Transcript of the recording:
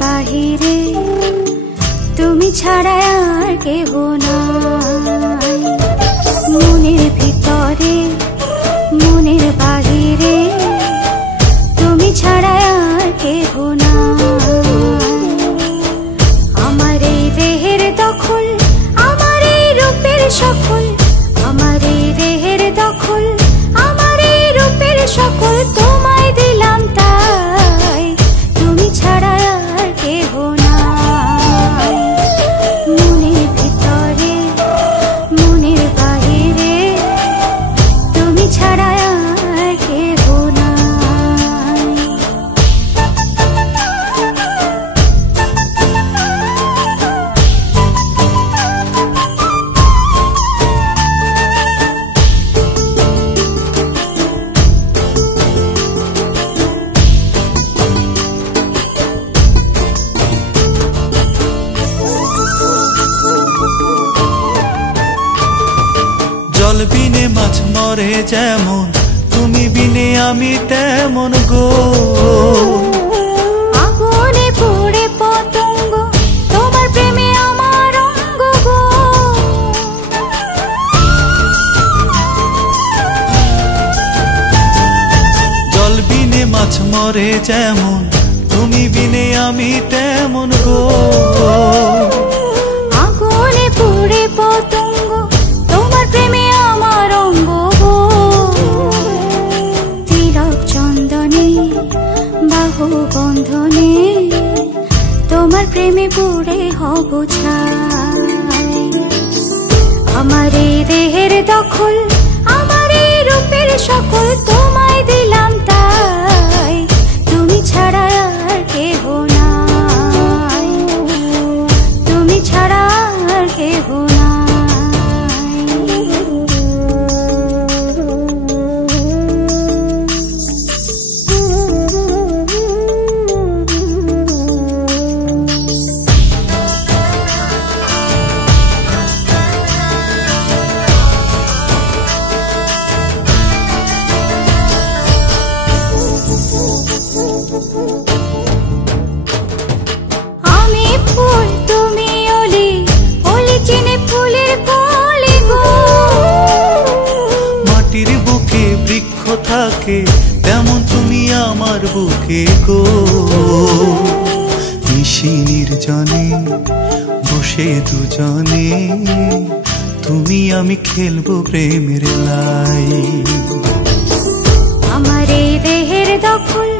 বাহিরে তুমি ছাড়া আর কেহ নাই। মনের ভিতরে মনের বাহিরে তুমি ছাড়া আর কেহ নাই। আমার এই দেহের দখল, আমার এই রূপের সকল, আমার এই দেহের দখল, আমার এই রূপের সকল তোমায় দিলাম তাই, তুমি ছাড়া আর কেহ নাই। মনের ভিতরে মনের বাহিরে তুমি ছাড়া আর কেহ নাই। জল বিনে মাছ মরে যেমন, তুমি বিনে আমি তেমন গো। আগুনে পুড়ে পতঙ্গ, তোমার প্রেমে আমার অঙ্গ গো। জল বিনে মাছ মরে যেমন, তুমি বিনে আমি তেমন গো। আগুনে পুড়ে পতঙ্গ, তোমার প্রেমে আমার অঙ্গ গো। তিলক চন্দনে বাহু বন্ধনে তোমার প্রেমে পুড়ে হব ছাই। আমার এই দেহের দখল, আমার এই রূপের সকল তোমায় দিলাম তাই, তুমি ছাড়া আর কেহ নাই, তুমি ছাড়া আর কেহ নাই। আমি ফুল তুমি অলি, অলি চিনে ফুলের কলি গো। মাটির বুকে বৃক্ষ থাকে তেমন তুমি আমার বুকে গো। নিশি নির্জনে বসে দুজনে তুমি আমি খেলবো প্রেমের লাই। আমার এই দেহের দখল,